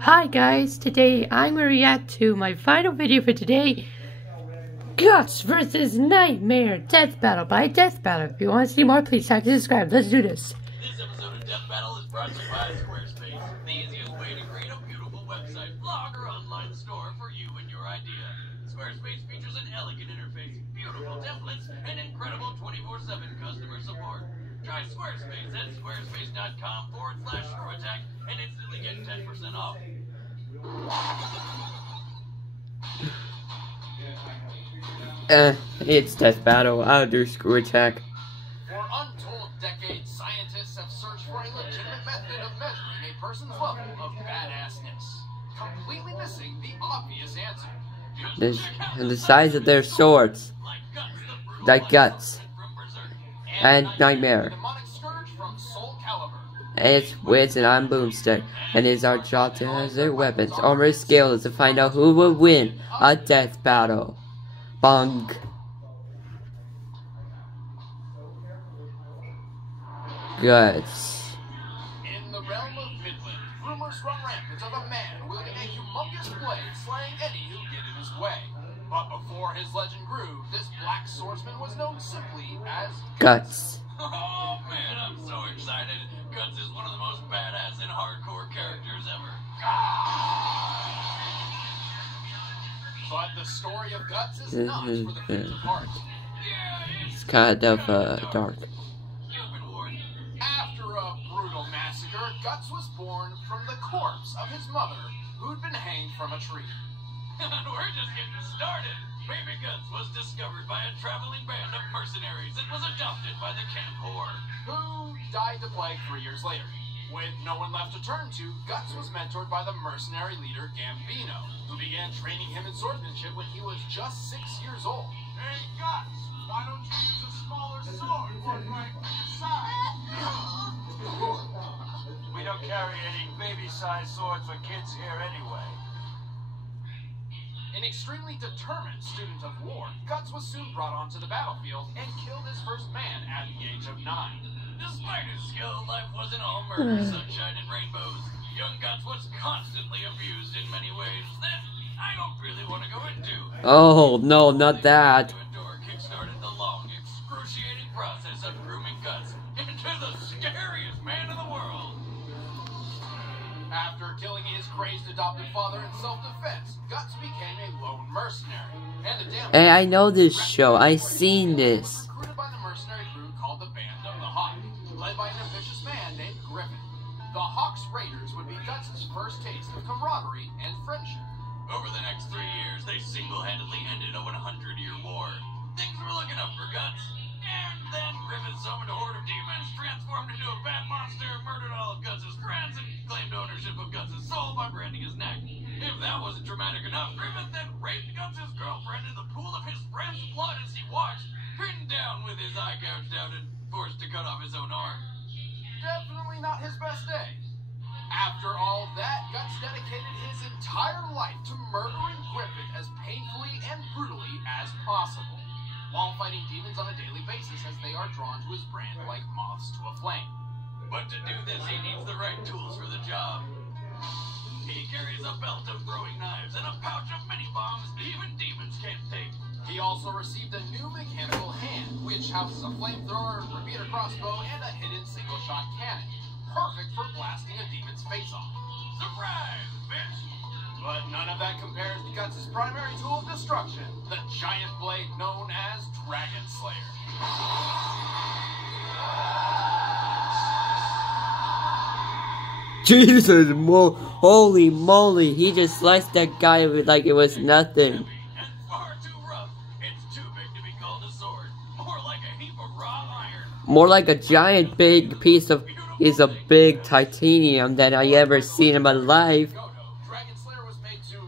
Hi guys, today I'm going to react to my final video for today, Guts vs. Nightmare Death Battle by Death Battle. If you want to see more, please like and subscribe. Let's do this. This episode of Death Battle is brought to you by Squarespace, the easiest way to create a beautiful website, blog, or online store for you and your idea. Squarespace features an elegant interface, beautiful templates, and incredible 24/7 customer support. Try Squarespace at squarespace.com/screwattack and instantly get 10% off. It's Death Battle. I'll do Screw Attack. For untold decades, scientists have searched for a legitimate method of measuring a person's level of badassness, completely missing the obvious answer. The size of their swords, like Guts and Nightmare. And its wits and on boomstick, and it's our job to have their weapons, armor, skills to find out who will win a death battle. Bong. Guts. In the realm of Midland, rumors run rampant of a man wielding a humongous blade, slaying any who get in his way. But before his legend grew, this black swordsman was known simply as Guts. Oh man, I'm so excited. Guts is one of the most badass and hardcore characters ever. But the story of Guts is not for the faint of heart. It's kind of dark. You've been warned. After a brutal massacre, Guts was born from the corpse of his mother, who'd been hanged from a tree. And we're just getting started. Baby Guts was discovered by a traveling band of mercenaries and was adopted by the camp whore, who died the plague 3 years later. With no one left to turn to, Guts was mentored by the mercenary leader Gambino, who began training him in swordsmanship when he was just 6 years old. Hey Guts, why don't you use a smaller sword for right to your side? We don't carry any baby-sized swords for kids here anyway. An extremely determined student of war, Guts was soon brought onto the battlefield and killed his first man at the age of 9. Despite his skill, life wasn't all murder, sunshine, and rainbows. Young Guts was constantly abused in many ways that I don't really want to go into. Oh, no, not that. Kickstarted the long, excruciating process of grooming Guts into the scariest man in the world. After killing his crazed adopted father in self-defense, Guts became a lone mercenary. And the damn Hey, I know this show. I seen this. Recruited by the mercenary crew called the Band of the Hawk, led by an ambitious man named Griffin. The Hawks Raiders would be Guts' first taste of camaraderie and friendship. Over the next 3 years, they single-handedly ended a 100-year war. Things were looking up for Guts. And then Griffin summoned a horde of demons, transformed into a bad monster, murdered all of Guts' friends, and claimed ownership of Guts' soul by branding his neck. If that wasn't dramatic enough, Griffin then raped Guts' girlfriend in the pool of his friend's blood as he watched, pinned down with his eye gouged out and forced to cut off his own arm. Definitely not his best day. After all that, Guts dedicated his entire life to murdering Griffin as painfully and brutally as possible, while fighting demons on a daily basis as they are drawn to his brand like moths to a flame. But to do this, he needs the right tools for the job. He carries a belt of throwing knives and a pouch of mini bombs even demons can't take. He also received a new mechanical hand, which houses a flamethrower, repeater crossbow, and a hidden single-shot cannon, perfect for blasting a demon's face off. Surprise, bitch! But none of that compares to Guts' primary tool of destruction, the giant blade known as Dragon Slayer. Jesus, holy moly, he just sliced that guy like it was nothing. And far too rough. It's too big to be called a sword. More like a heap of raw iron. More like a giant big piece of big titanium that I ever seen in my life. Dragon Slayer was made to,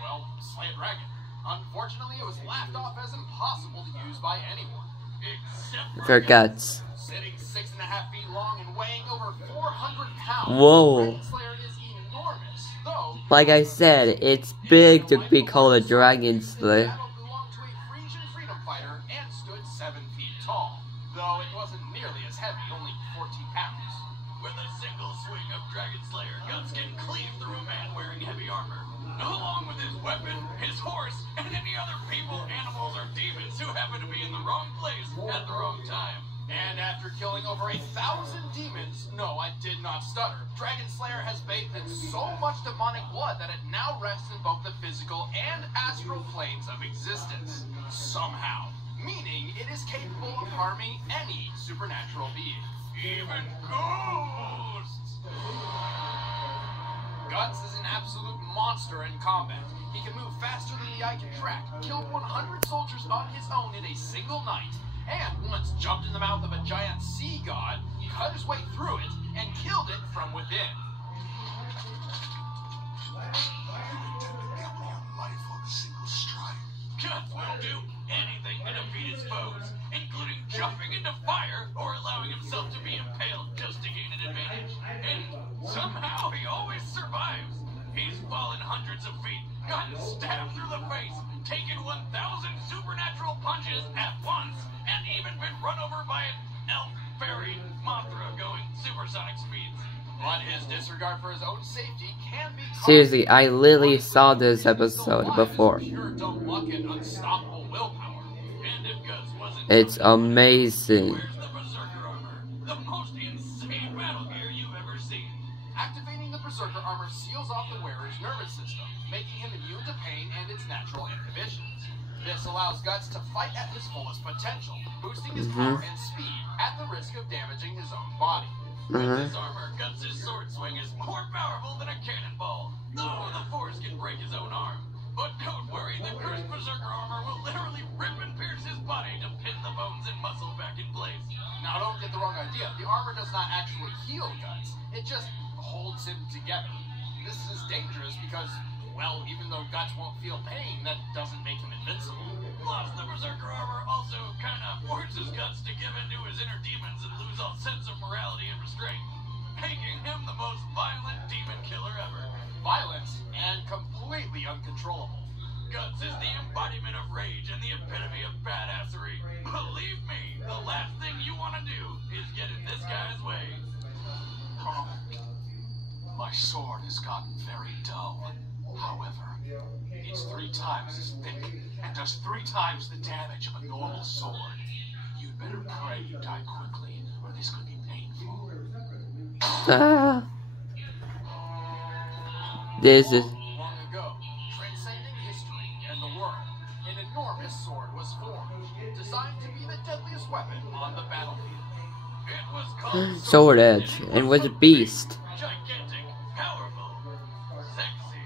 well, slay a dragon. Unfortunately, it was laughed off as impossible to use by anyone. Except For Guts. Sitting 6.5 feet long and weighing over 400 pounds. Whoa. Dragon Slayer is enormous, though. Like I said, it's big to be called a Dragon Slayer. Battle belonged to a Frisian freedom fighter and stood 7 feet tall, though it wasn't nearly as heavy, only 14 pounds. With a single swing of Dragon Slayer, Guts can cleave through a man wearing so much demonic blood that it now rests in both the physical and astral planes of existence. Somehow. Meaning it is capable of harming any supernatural being. Even ghosts! Guts is an absolute monster in combat. He can move faster than the eye can track, killed 100 soldiers on his own in a single night, and once jumped in the mouth of a giant sea god, cut his way through it, and killed it from within. Guts will do anything to defeat his foes, including jumping into fire or allowing himself to be impaled just to gain an advantage. And somehow he always survives. He's fallen hundreds of feet, gotten stabbed through the face, taken 1,000 supernatural punches at once, and even been run over by an elf fairy Mothra going supersonic speeds. But his disregard for his own safety can be Seriously, I literally saw this episode before. It's amazing. The Berserker armor, the most insane battle gear you've ever seen. Activating the Berserker armor seals off the wearer's nervous system, making him immune to pain and its natural inhibitions. This allows Guts to fight at his fullest potential, boosting his power and speed at the risk of damaging his own body. With his armor, Guts' sword swing is more powerful than a cannonball, though the Force can break his own arm. But don't worry, the cursed Berserker armor will literally rip and pierce his body to pin the bones and muscle back in place. Now don't get the wrong idea, the armor does not actually heal Guts, it just holds him together. This is dangerous because, well, even though Guts won't feel pain, that doesn't make him invincible. Plus, the Berserker armor also kinda forces Guts to give in to his inner demons and lose all sense of morality and restraint, making him the most violent demon killer ever. Violent and completely uncontrollable. Guts is the embodiment of rage and the epitome of badassery. Believe me, the last thing you want to do is get in this guy's way. My sword has gotten very dull. However, it's 3 times as thick and does 3 times the damage of a normal sword. You'd better pray you die quickly, or this could be painful. This is Long ago, transcending history and the world, an enormous sword was formed, designed to be the deadliest weapon on the battlefield. It was called Sword Edge and was a beast. gigantic, powerful, sexy.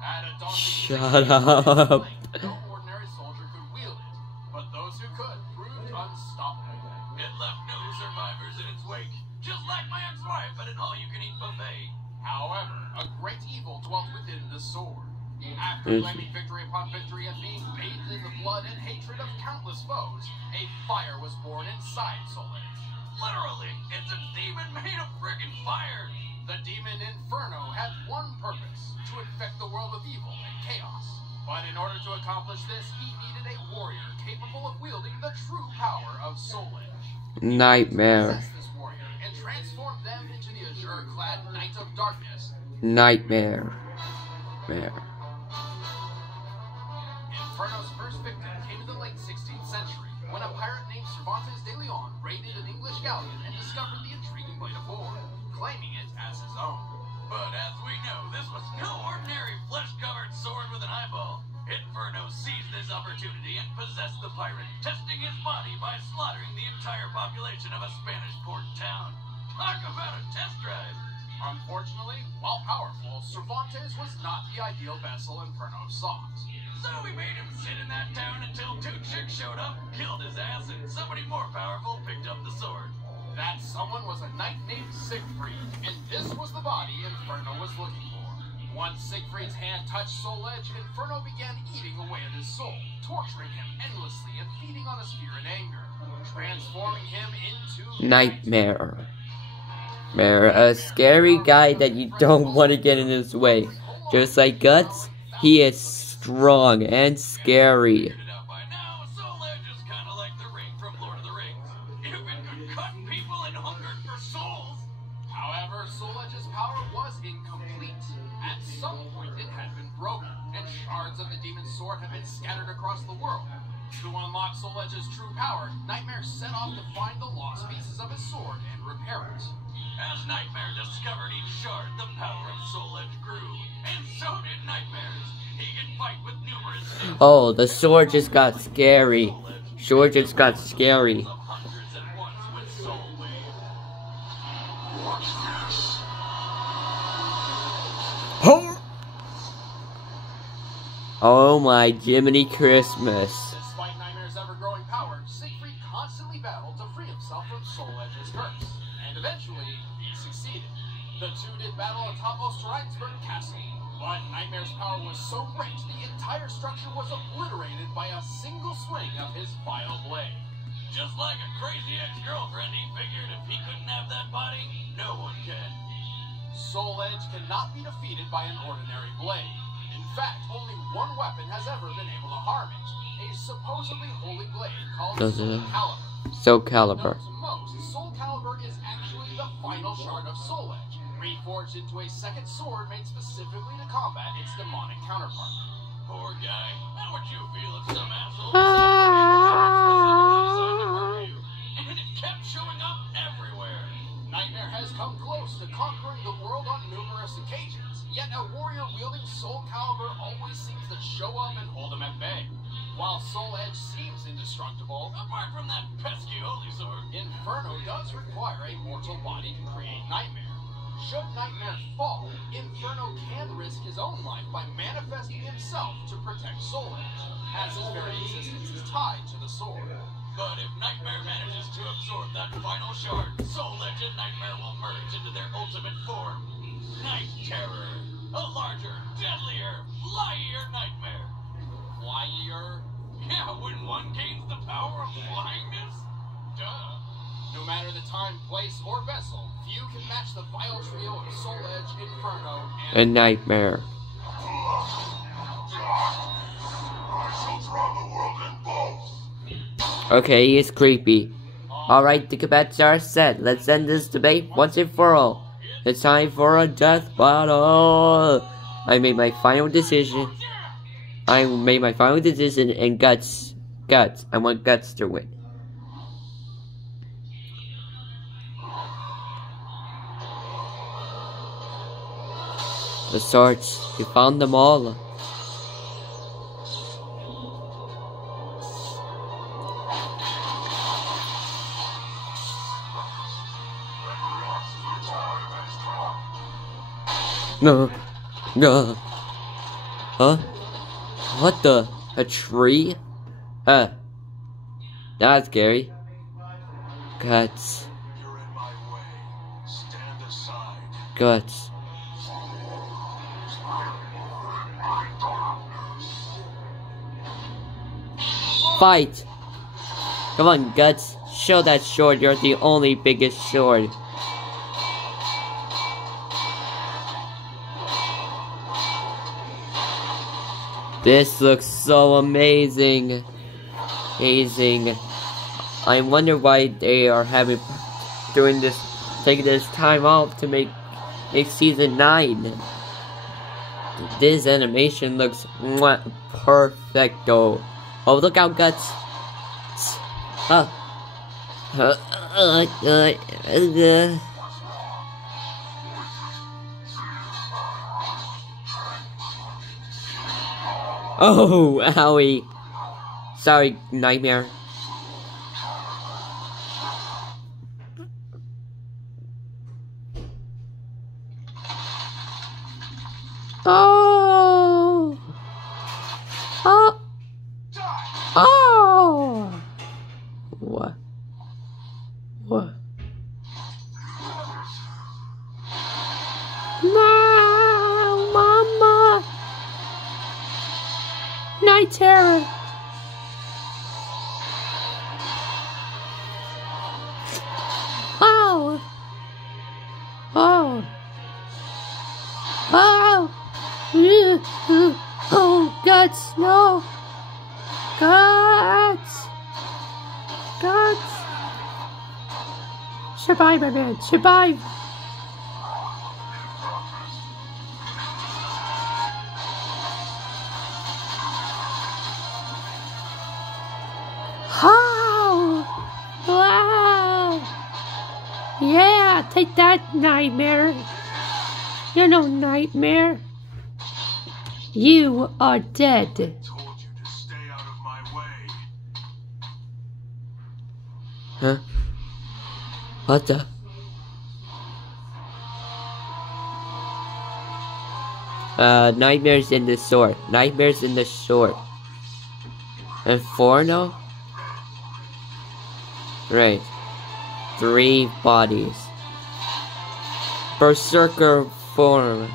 At a daunting Shut up. no ordinary soldier could wield it, but those who could proved unstoppable. It left no survivors in its wake, just like my ex-wife at an all-you-can-eat buffet. However, a great evil dwelt within the sword. After claiming victory upon victory and being bathed in the blood and hatred of countless foes, a fire was born inside Soul Edge. Literally, it's a demon made of friggin' fire. The demon Inferno had one purpose, to infect the world with evil and chaos. But in order to accomplish this, he needed a warrior capable of wielding the true power of Soul Edge. Nightmare. Possess this warrior and transform them into the azure-clad Knight of Darkness. Nightmare. Inferno's first victim came in the late 16th century, when a pirate named Cervantes de Leon raided an English galleon and discovered the intriguing blade of war, claiming it as his own. But as we know, this was no ordinary flesh-covered sword with an eyeball. Inferno seized this opportunity and possessed the pirate, testing his body by slaughtering the entire population of a Spanish port town. Talk about a test drive! Unfortunately, while powerful, Cervantes was not the ideal vessel Inferno sought. So we made him sit in that town until 2 chicks showed up, killed his ass, and somebody more powerful picked up the sword. That someone was a knight named Siegfried, and this was the body Inferno was looking for. Once Siegfried's hand touched Soul Edge, Inferno began eating away at his soul, torturing him endlessly and feeding on his fear and anger, transforming him into Nightmare. A scary guy that you don't want to get in his way. Just like Guts, he is strong and scary. By now, Soul Edge is kind of like the ring from Lord of the Rings. If it could cut people and hungered for souls. However, Soul Edge's power was incomplete. At some point, it had been broken, and shards of the demon's sword had been scattered across the world. To unlock Soul Edge's true power, Nightmare set off to find the lost pieces of his sword and repair it. As Nightmare discovered each shard, the power of Soul Edge grew. And so did Nightmare's. He could fight with numerous... Oh, the sword just got scary. Sword just got scary. Oh my Jiminy Christmas. Despite Nightmare's ever-growing power, Siegfried constantly battled to free himself from Soul Edge's curse. And eventually, he succeeded. The two did battle atop Osterreinsberg Castle. But Nightmare's power was so great, the entire structure was obliterated by a single swing of his vile blade. Just like a crazy ex-girlfriend, he figured if he couldn't have that body, no one can. Soul Edge cannot be defeated by an ordinary blade. In fact, only one weapon has ever been able to harm it. A supposedly holy blade called Soul Calibur. Soul Calibur. Known to most, Soul Calibur is actually the final shard of Soul Edge, reforged into a second sword made specifically to combat its demonic counterpart. Poor guy. How would you feel if some asshole decided to murder you? And it kept showing up everywhere. Nightmare has come close to conquering the world on numerous occasions, yet a warrior wielding Soul Calibur always seems to show up and hold him at bay. While Soul Edge seems indestructible, apart from that pesky holy sword, Inferno does require a mortal body to create Nightmare. Should Nightmare fall, Inferno can risk his own life by manifesting himself to protect Soul Edge, as his very existence is tied to the sword. But if Nightmare manages to absorb that final shard, Soul Edge and Nightmare will merge into their ultimate form, Night Terror. A larger, deadlier, flyier Nightmare. Flyier? Yeah, when one gains the power of flyingness? Duh. No matter the time, place, or vessel, few can match the vile trio of Soul Edge, Inferno, and Nightmare. Okay, he is creepy. Alright, the bets are set. Let's end this debate once and for all. It's time for a death battle. I made my final decision. And Guts. I want Guts to win. The swords, you found them all. No. Huh? What the? A tree? That's scary. Guts. You're in my way. Stand aside. Guts. Fight! Come on, Guts. Show that sword you're the only biggest sword. This looks so amazing. I wonder why they are taking this time off to make season 9. This animation looks perfecto. Oh, look out, Guts. Oh, owie. Sorry, Nightmare. Oh. What? No, Mama. Night Terror. Oh. Oh, Guts, no. Guts. Survive, my man, survive. Oh. Wow. Yeah, take take that, Nightmare. You're no nightmare. You are dead. Told you to stay out of my way. Huh? What the? Nightmares in the sword. Nightmares in the sword. Inferno? Right. 3 bodies. Berserker form.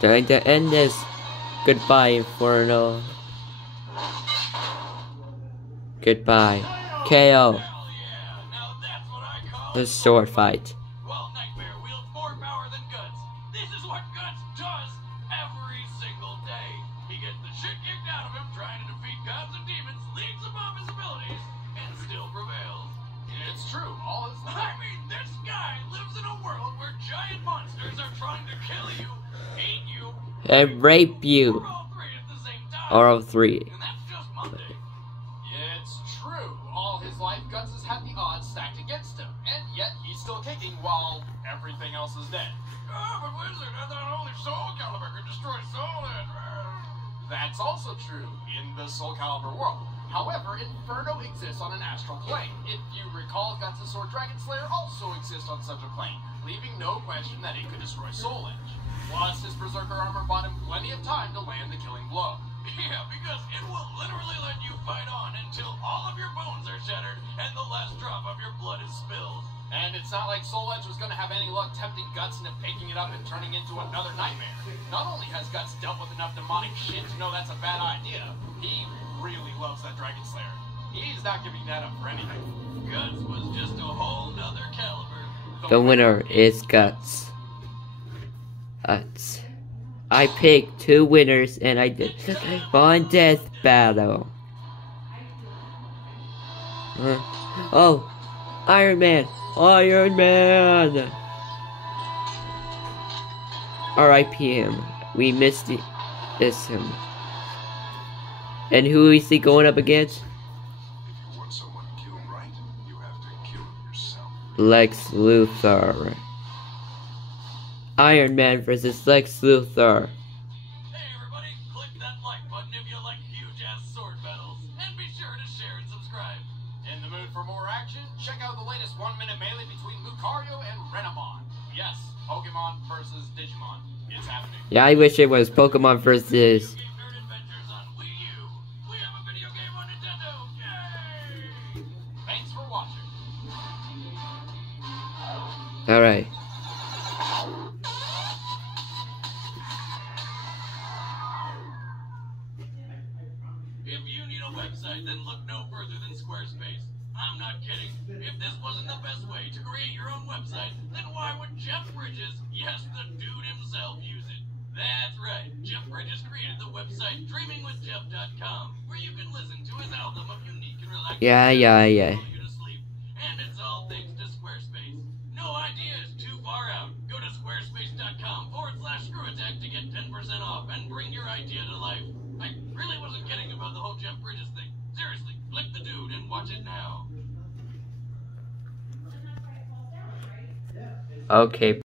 Time to end this. Goodbye, Inferno. Goodbye. KO. The sword fight. Well, Nightmare wields more power than Guts. This is what Guts does every single day. He gets the shit kicked out of him trying to defeat gods and demons, leaps above his abilities, and still prevails. It's true. I mean, this guy lives in a world where giant monsters are trying to kill you, hate you, And rape you. or all three at the same time. Or all 3. And that's just Monday. It's true. All his life, Guts has had the odds stacked against him, and yet he's still kicking while everything else is dead. Oh, but Wizard, I thought only Soul Calibur could destroy Soul Edge. That's also true in the Soul Calibur world. However, Inferno exists on an astral plane. If you recall, Guts' sword Dragon Slayer also exists on such a plane, leaving no question that it could destroy Soul Edge. Plus, his Berserker armor bought him plenty of time to land the killing blow. Yeah, because it will literally let you fight on until all of your bones are shattered and the last drop of your blood is spilled. And it's not like Soul Edge was going to have any luck tempting Guts into picking it up and turning into another nightmare. Not only has Guts dealt with enough demonic shit to know that's a bad idea, he really loves that Dragon Slayer. He's not giving that up for anything. Guts was just a whole nother caliber. The winner is Guts. Guts. I picked 2 winners and I did on Death Battle. Oh, Iron Man! Iron Man! R.I.P. him. We missed him. And who is he going up against? If you want someone killed right, you have to kill yourself. Lex Luthor. Iron Man versus Lex Luthor. Hey everybody, click that like button if you like huge-ass sword battles. And be sure to share and subscribe. In the mood for more action? Check out the latest 1-minute melee between Lucario and Renamon. Yes, Pokemon versus Digimon. It's happening. Yeah, I wish it was Pokemon versus... Video Game Nerd Adventures on Wii U. We have a video game on Nintendo. Yay! Thanks for watching. Alright. If you need a website, then look no further than Squarespace. I'm not kidding. If this wasn't the best way to create your own website, then why would Jeff Bridges, yes, the dude himself, use it? That's right. Jeff Bridges created the website DreamingWithJeff.com, where you can listen to his album of unique and relaxing Yeah. while you to sleep. And it's all thanks to Squarespace. No idea is too far out. Go to squarespace.com/screwattack to get 10% off and bring your idea to life. I really wasn't kidding about the whole Jeff Bridges thing. Seriously, click the dude and watch it now. Okay.